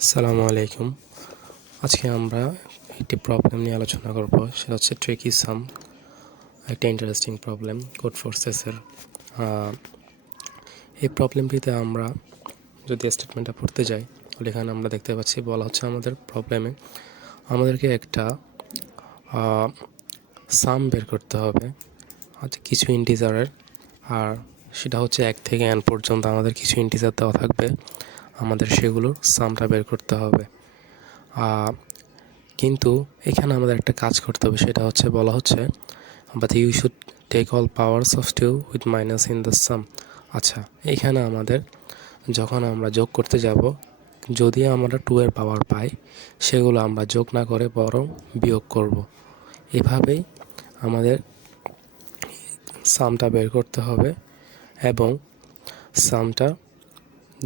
আসসালামু আলাইকুম। আজকে আমরা একটি প্রবলেম নিয়ে আলোচনা করব, সেটা হচ্ছে ট্রিকি সাম। একটা ইন্টারেস্টিং প্রবলেম কোড ফোর্সেসের। এই প্রবলেমটিতে আমরা যদি স্টেটমেন্টটা পড়তে যাই, তাহলে এখানে আমরা দেখতে পাচ্ছি বলা হচ্ছে আমাদের প্রবলেমে আমাদেরকে একটা সাম বের করতে হবে কিছু ইন্টিজারের। আর সেটা হচ্ছে 1 থেকে n পর্যন্ত আমাদের কিছু ইন্টিজার দেওয়া থাকবে, আমাদের সেগুলোর সামটা বের করতে হবে। কিন্তু এখানে আমাদের একটা কাজ করতে হবে, সেটা হচ্ছে বলা হচ্ছে but you should take all powers of 2 with minus in the sum. আচ্ছা, এখানে আমাদের যখন আমরা যোগ করতে যাব, যদি আমরা 2 এর পাওয়ার পাই, সেগুলো আমরা যোগ না করে বরং বিয়োগ করব। এভাবেই আমাদের সামটা বের করতে হবে এবং সামটা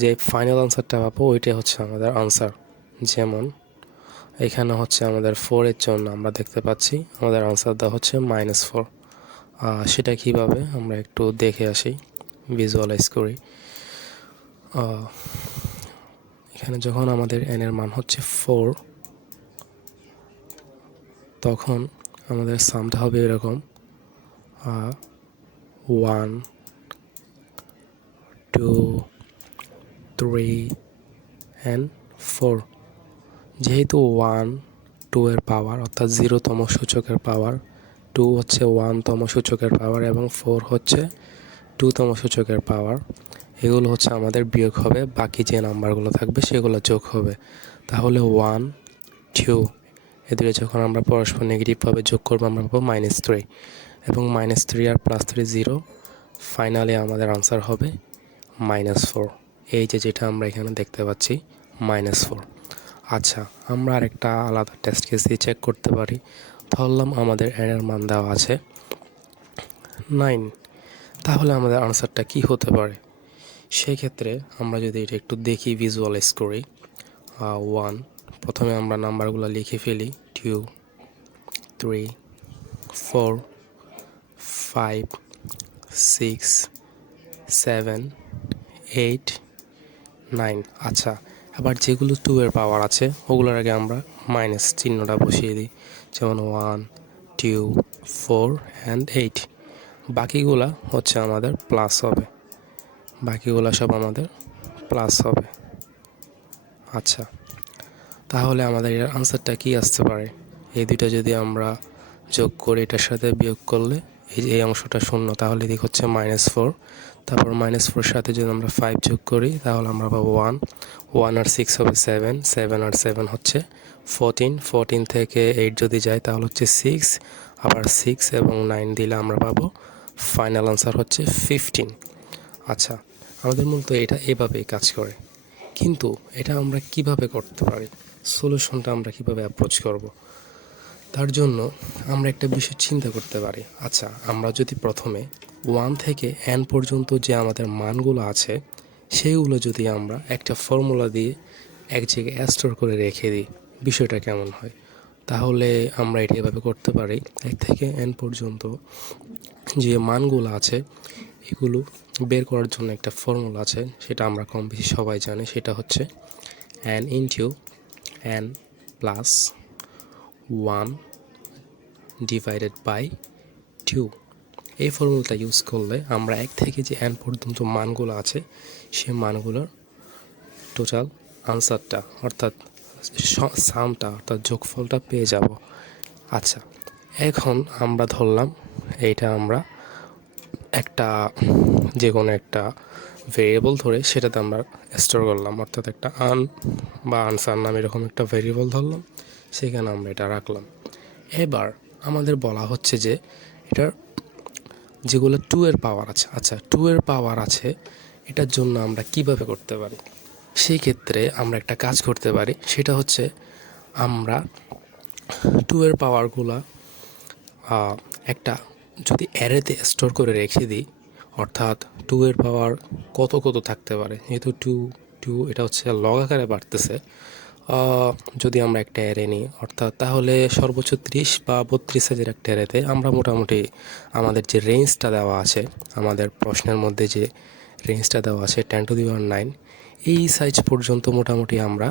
যে ফাইনাল আনসারটা পাবো ওইটাই হচ্ছে আমাদের আনসার। যেমন এখানে হচ্ছে আমাদের 4 এর জন্য আমরা দেখতে পাচ্ছি আমাদের আনসার দেওয়া হচ্ছে -4। সেটা কিভাবে আমরা একটু দেখে আসি, ভিজুয়ালাইজ করি। এখানে যখন আমাদের n এর মান হচ্ছে 4, তখন আমাদের সামটা হবে এরকম 1 2 3 and 4। যেহেতু 1 2 এর পাওয়ার অর্থাৎ 0তম সূচকের পাওয়ার, 2 হচ্ছে 1তম সূচকের পাওয়ার এবং 4 হচ্ছে 2তম সূচকের পাওয়ার, এগুলো হচ্ছে আমাদের বিয়োগ হবে, বাকি যে নাম্বারগুলো থাকবে সেগুলো যোগ হবে। তাহলে 1 2 এদের যখন আমরা পরস্পর নেগেটিভভাবে যোগ করবো আমরা পাবো -3, এবং -3 আর +3 0, ফাইনালি আমাদের আনসার হবে -4। এই যেটা আমরা এখানে দেখতে পাচ্ছি -4। আচ্ছা, আমরা আরেকটা আলাদা টেস্ট কেস দিয়ে চেক করতে পারি। ধরলাম আমাদের n এর মান দেওয়া আছে 9, তাহলে আমাদের আনসারটা কি হতে পারে? সেই ক্ষেত্রে আমরা যদি এটা একটু দেখি, ভিজুয়ালাইজ করি। 1, প্রথমে আমরা নাম্বারগুলো লিখে ফেলি, 2 3 4 5 6 7 8 9। আচ্ছা, আবার যেগুলো 2 এর পাওয়ার আছে ওগুলোর আগে আমরা মাইনাস চিহ্নটা বসিয়ে দিই, যেমন 1 2 4 and 8। বাকিগুলা হচ্ছে আমাদের প্লাস হবে, বাকিগুলো সব আমাদের প্লাস হবে। আচ্ছা, তাহলে আমাদের এর আনসারটা কি আসতে পারে? এই দুইটা যদি আমরা যোগ করে এটার সাথে বিয়োগ করলে এই অংশটা শূন্য, তাহলে এদিক হচ্ছে -4। তারপর -4 সাথে যদি আমরা 5 যোগ করি তাহলে আমরা পাবো 1 1 আর 6 হবে 7 7 আর 7 হচ্ছে 14 14 থেকে 8 যদি যায় তাহলে হচ্ছে 6, আবার 6 এবং 9 দিলে আমরা পাবো ফাইনাল আনসার হচ্ছে 15। আচ্ছা, আমাদের মূলত এটা এভাবেই কাজ করে, কিন্তু এটা আমরা কিভাবে করতে পারি, সলিউশনটা আমরা কিভাবে অ্যাপ্রোচ করব? তার জন্য আমরা একটা বিষয় চিন্তা করতে পারি। আচ্ছা, আমরা যদি প্রথমে 1 থেকে n পর্যন্ত যে আমাদের মানগুলো আছে সেইগুলো যদি আমরা একটা ফর্মুলা দিয়ে এক জায়গায় স্টোর করে রেখে দিই, বিষয়টা কেমন হয়? তাহলে আমরা এটা এভাবে করতে পারি। 1 থেকে n পর্যন্ত যে মানগুলো আছে এগুলো বের করার জন্য একটা ফর্মুলা আছে, সেটা আমরা কম বেশি সবাই জানি। সেটা হচ্ছে n into n plus 1 divided by 2। এই ফর্মুলাটা ইউজ করলে আমরা 1 থেকে যে n পর্যন্ত মানগুলো আছে সেই মানগুলোর টোটাল আনসারটা অর্থাৎ সামটা অর্থাৎ যোগফলটা পেয়ে যাব। আচ্ছা, এখন আমরা ধরলাম এইটা আমরা একটা যে কোনো একটা ভেরিয়েবল ধরে সেটাতে আমরা স্টোর করলাম, অর্থাৎ একটা বা আনসার নাম এরকম একটা ভেরিয়েবল ধরলাম, সেখানে আমরা এটা রাখলাম। এবার আমাদের বলা হচ্ছে যে এটার যেগুলো 2 এর পাওয়ার আছে, আচ্ছা 2 এর পাওয়ার আছে, এটার জন্য আমরা কিভাবে করতে পারি? সেই ক্ষেত্রে আমরা একটা কাজ করতে পারি, সেটা হচ্ছে আমরা 2 এর পাওয়ারগুলা একটা যদি অ্যারেতে স্টোর করে রেখে দিই, অর্থাৎ 2 এর পাওয়ার কত কত থাকতে পারে, যেহেতু 2 এটা হচ্ছে লগ আকারে বাড়তেছে। যদি আমরা একটা অ্যারে নিই অর্থাৎ, তাহলে সর্বোচ্চ 30 বা 32 সাইজের একটা অ্যারেতে আমরা মোটামুটি আমাদের যে রেঞ্জটা দেওয়া আছে, আমাদের প্রশ্নের মধ্যে যে রেঞ্জটা দেওয়া আছে 10⁹, এই সাইজ পর্যন্ত মোটামুটি আমরা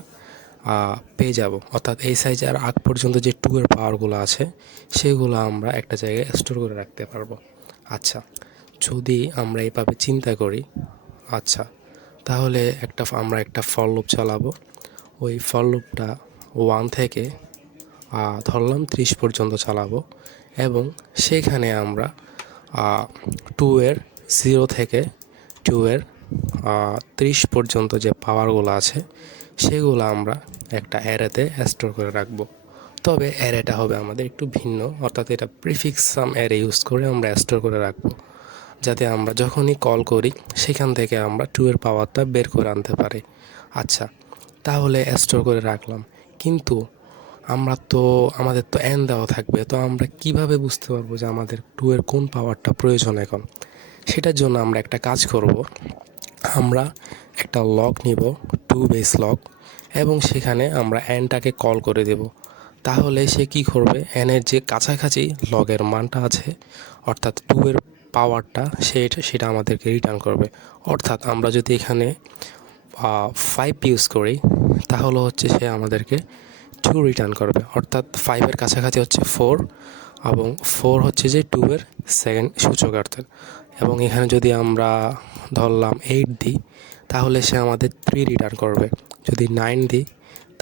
পেয়ে যাব। অর্থাৎ এই সাইজের আগ পর্যন্ত যে 2 এর পাওয়ারগুলো আছে সেগুলো আমরা একটা জায়গায় স্টোর করে রাখতে পারবো। আচ্ছা, যদি আমরা এইভাবে চিন্তা করি, আচ্ছা তাহলে আমরা একটা ফর লুপ চালাবো। ওই ফর লুপটা 1 থেকে ধরলাম 30 পর্যন্ত চালাবো এবং সেখানে আমরা 2 এর 0 থেকে 2 এর 30 পর্যন্ত যে পাওয়ারগুলো আছে সেগুলো আমরা একটা অ্যারেতে স্টোর করে রাখবো। তবে অ্যারেটা হবে আমাদের একটু ভিন্ন, অর্থাৎ এটা প্রিফিক্স সাম অ্যারে ইউজ করে আমরা স্টোর করে রাখবো, যাতে আমরা যখনই কল করি সেখান থেকে আমরা 2 এর পাওয়ারটা বের করে আনতে পারি। আচ্ছা, তাহলে স্টোর করে রাখলাম, কিন্তু আমাদের তো এন দেওয়া থাকবে, তো আমরা কিভাবে বুঝতে পারবো যে আমাদের 2 এর কোন পাওয়ারটা প্রয়োজন এখন? সেটার জন্য আমরা একটা কাজ করব। আমরা একটা লগ নিব, 2 বেস লগ, এবং সেখানে আমরা এনটাকে কল করে দেব। তাহলে সে কি করবে, এনের যে কাছাকাছি লগের মানটা আছে অর্থাৎ 2 এর পাওয়ারটা সেটা আমাদেরকে রিটার্ন করবে। অর্থাৎ আমরা যদি এখানে 5 ইউজ করি তাহলে হচ্ছে সে আমাদেরকে 2 রিটার্ন করবে। অর্থাৎ 5-এর কাছাকাছি হচ্ছে 4 এবং 4 হচ্ছে যে 2 এর সেকেন্ড সূচকার্থের। এবং এখানে যদি আমরা ধরলাম 8 দিই তাহলে সে আমাদের 3 রিটার্ন করবে। যদি 9 দিই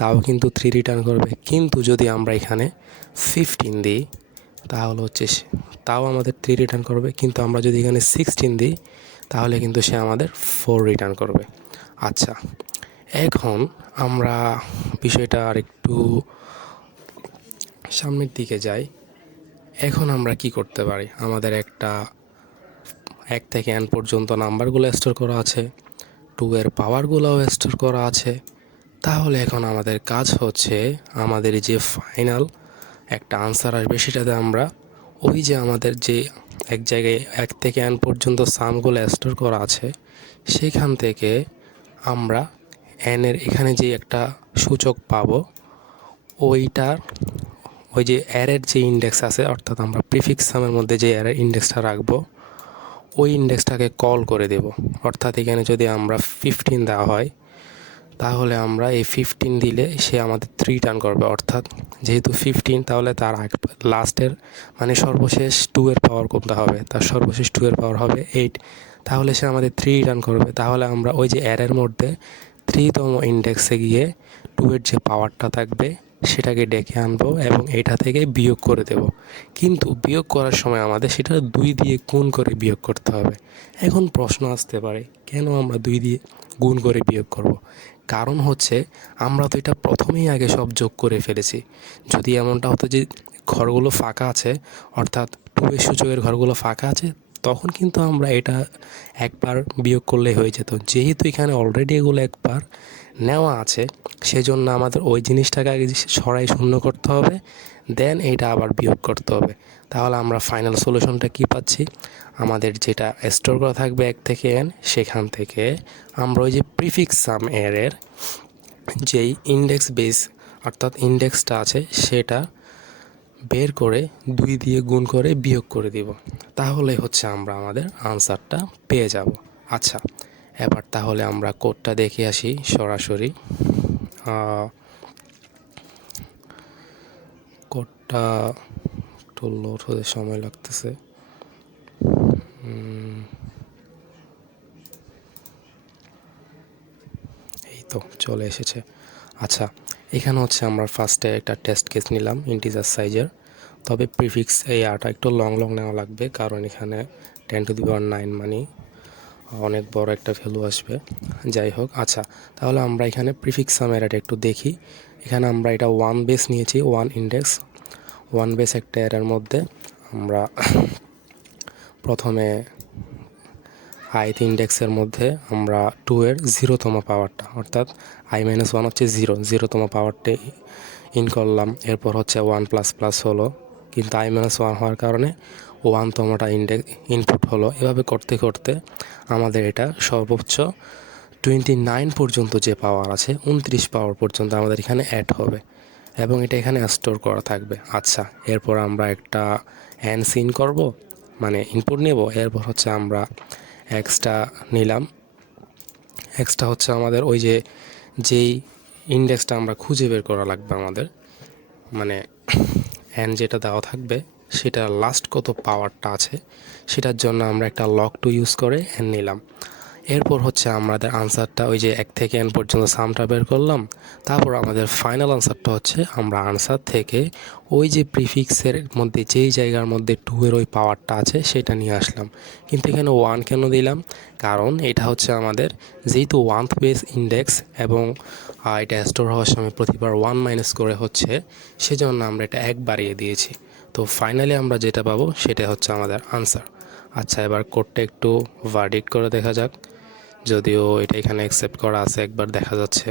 তাও কিন্তু 3 রিটার্ন করবে। কিন্তু যদি আমরা এখানে 15 দিই তাহলে হচ্ছে তাও আমাদের 3 রিটার্ন করবে। কিন্তু আমরা যদি এখানে 16 দিই তাহলে কিন্তু সে আমাদের 4 রিটার্ন করবে। আচ্ছা, এখন আমরা বিষয়টা আরেকটু সামনের দিকে যাই। এখন আমরা কি করতে পারি, আমাদের একটা 1 থেকে n পর্যন্ত নাম্বারগুলো স্টোর করা আছে, 2 এর পাওয়ারগুলোও স্টোর করা আছে। তাহলে এখন আমাদের কাজ হচ্ছে আমাদের যে ফাইনাল একটা আনসার আসবে সেটাতে আমরা ওই যে আমাদের যে এক জায়গায় 1 থেকে n পর্যন্ত সামগুলো স্টোর করা আছে সেখান থেকে আমরা এনের এখানে যে একটা সূচক পাবো ওইটার ওই যে অ্যারের যে ইন্ডেক্স আছে, অর্থাৎ আমরা প্রিফিক্স সামের মধ্যে যে অ্যারের ইন্ডেক্সটা রাখবো ওই ইন্ডেক্সটাকে কল করে দেব। অর্থাৎ এখানে যদি আমরা 15 দেওয়া হয় তাহলে আমরা এই 15 দিলে সে আমাদের 3 রিটার্ন করবে। অর্থাৎ যেহেতু 15 তাহলে তার লাস্টের মানে সর্বশেষ 2 এর পাওয়ার কোনটা হবে, তার সর্বশেষ 2 এর পাওয়ার হবে 8। তাহলে সে আমাদের 3 রিটার্ন করবে। তাহলে আমরা ওই যে অ্যারের মধ্যে 3তম ইন্ডেক্সে গিয়ে 2 এর যে পাওয়ারটা থাকবে সেটাকে ডেকে আনবো এবং এটা থেকে বিয়োগ করে দেব। কিন্তু বিয়োগ করার সময় আমাদের সেটা 2 দিয়ে গুণ করে বিয়োগ করতে হবে। এখন প্রশ্ন আসতে পারে, কেন আমরা 2 দিয়ে গুণ করে বিয়োগ করব? কারণ হচ্ছে আমরা তো এটা প্রথমেই আগে সব যোগ করে ফেলেছি। যদি এমনটা হতো যে ঘরগুলো ফাঁকা আছে, অর্থাৎ 2 এর সূচকের ঘরগুলো ফাঁকা আছে, তখন কিন্তু আমরা এটা একবার বিয়োগ করলে হয়ে যেত। যেহেতু এখানে অলরেডি এগুলো একবার নেওয়া আছে সেজন্য আমাদের ওই জিনিসটাকে আগে সরাই শূন্য করতে হবে, দেন এইটা আবার বিয়োগ করতে হবে। তাহলে আমরা ফাইনাল সলিউশনটা কি পাচ্ছি, আমাদের যেটা স্টোর করা থাকবে 1 থেকে n, সেখান থেকে আমরা ওই যে প্রিফিক্স সাম এর যেই ইন্ডেক্স বেস অর্থাৎ ইন্ডেক্সটা আছে সেটা বের করে 2 দিয়ে গুণ করে বিয়োগ করে দিব। তাহলে হচ্ছে আমরা আমাদের আনসারটা পেয়ে যাব। আচ্ছা, এবার তাহলে আমরা কোডটা দেখে আসি সরাসরি। কোডটা একটু লোড হতে সময় লাগতেছে। এই তো চলে এসেছে। আচ্ছা, এখানে হচ্ছে আমরা ফার্স্টে একটা টেস্ট কেস নিলাম ইন্টিজার সাইজের, তবে প্রিফিক্স এই আরটা একটু লং নেওয়া লাগবে, কারণ এখানে 10⁹ মানে অনেক বড় একটা ভ্যালু আসবে। যাই হোক, আচ্ছা তাহলে আমরা এখানে প্রিফিক্স সাম এরাটা একটু দেখি। এখানে আমরা এটা 1 বেস নিয়েছি, 1 ইন্ডেক্স 1 বেস একটা এরার মধ্যে আমরা প্রথমে ith ইন্ডেক্সের মধ্যে আমরা 2 এর 0তম পাওয়ারটা অর্থাৎ i-1 হচ্ছে 0তম পাওয়ারটা ইন করলাম। এরপর হচ্ছে 1++ হলো, কিন্তু i-1 হওয়ার কারণে 1তমটা ইনপুট হলো। এভাবে করতে করতে আমাদের এটা সর্বোচ্চ 29 পর্যন্ত যে পাওয়ার আছে 29 পাওয়ার পর্যন্ত আমাদের এখানে অ্যাড হবে এবং এটা এখানে স্টোর করা থাকবে। আচ্ছা, এরপর আমরা একটা অ্যান্ড সিন করব, মানে ইনপুট নেব। এরপর হচ্ছে আমরা এক্সটা নিলাম। এক্সটা হচ্ছে আমাদের ওই যেই ইন্ডেক্সটা আমরা খুঁজে বের করা লাগবে আমাদের, মানে n যেটা দেওয়া থাকবে সেটা লাস্ট কত পাওয়ারটা আছে সেটার জন্য আমরা একটা লগ টু ইউজ করে n নিলাম। এরপর হচ্ছে আমাদের আনসারটা ওই যে 1 থেকে n পর্যন্ত সামটা বের করলাম। তারপর আমাদের ফাইনাল আনসারটা হচ্ছে আমরা আনসার থেকে ওই যে প্রিফিক্সের মধ্যে যেই জায়গার মধ্যে 2 এর ওই পাওয়ারটা আছে সেটা নিয়ে আসলাম। কিন্তু এখানে 1 কেন দিলাম? কারণ এটা হচ্ছে আমাদের যেহেতু 1th বেস ইন্ডেক্স এবং এটা স্টোর হওয়ার সময় প্রতিবার 1 মাইনাস করে হচ্ছে, সেজন্য আমরা এটা 1 বাড়িয়ে দিয়েছি। তো ফাইনালি আমরা যেটা পাবো সেটা হচ্ছে আমাদের আনসার। আচ্ছা, এবার কোডটা একটু ভার্ডিক্ট করে দেখা যাক। যদিও এটা এখানে অ্যাকসেপ্ট করা আছে একবার দেখা যাচ্ছে,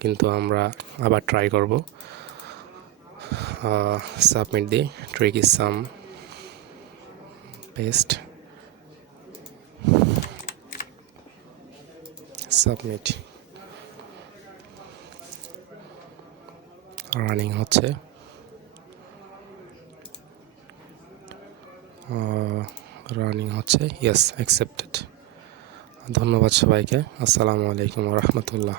কিন্তু আমরা আবার ট্রাই করব। Submit the trick is some paste submit. Running হচ্ছে, ইয়েস অ্যাকসেপ্টেড। ধন্যবাদ সবাইকে। আসসালামু আলাইকুম ওয়া রাহমাতুল্লাহ।